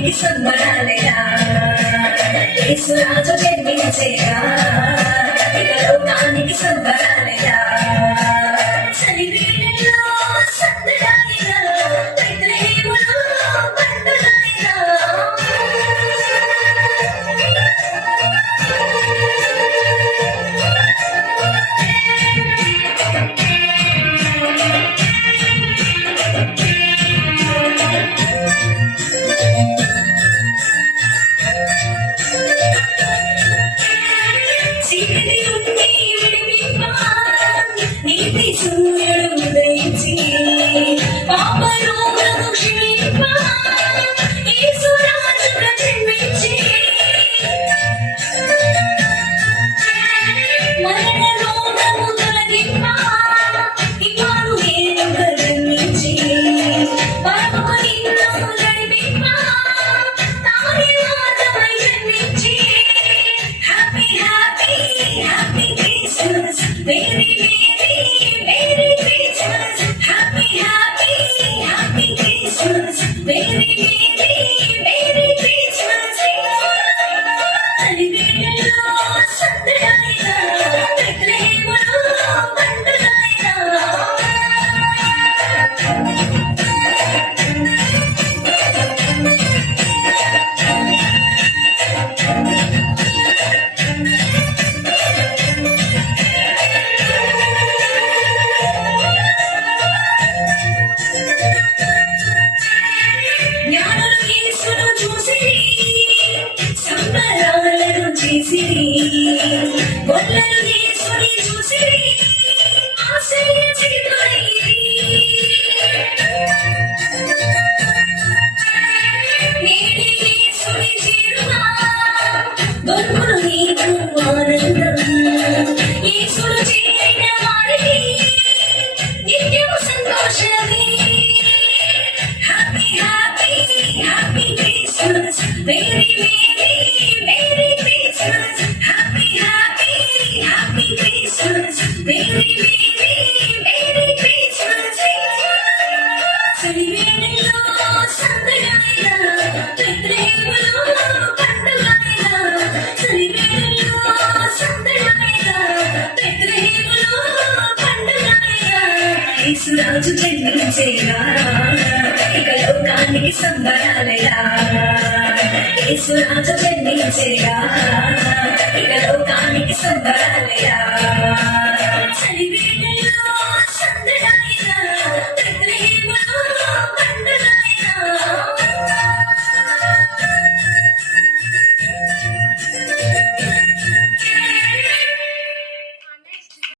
లోకానికి సంబరాలేరా యేసురాజు జన్మించేరా ఇక లోకానికి సంబరాలేరా చలివేళలో సందడాయిరా బెత్లెహేములో పండుగాయిరా నీతి సూర్యుడు ఉదయించి పాపరోగము క్షమింప యేసురాజుగా జన్మించి మరణ రోగము తొలగింప ఇమ్మానుయేలుగా జన్మించి పరమ నిన్ను నడిపింప తానే మాతమై జన్మించి happy happy happy Christmas Mary Merry Christmas, Happy Christmas, Merry Christmas. చలివేళలో సందడాయిరా బెత్లెహేములో పండుగాయిరా చేసిరి గొల్లలు యేసుని చూసిరి ఆశ్చర్యచకితులైరి నేడి యేసుని చేరునా దొరుకును నీకు ఆనందం యేసును చేరిన వారికి నిత్యము సంతోషమే happy happy happy Christmas merry చలివేళలో సందడాయిరా బెత్లెహేములో పండుగాయిరా చలివేళలో సందడాయిరా బెత్లెహేములో పండుగాయిరా యేసురాజు జన్మించేరా ఇక లోకానికి సంబరాలేరా యేసురాజు జన్మించేరా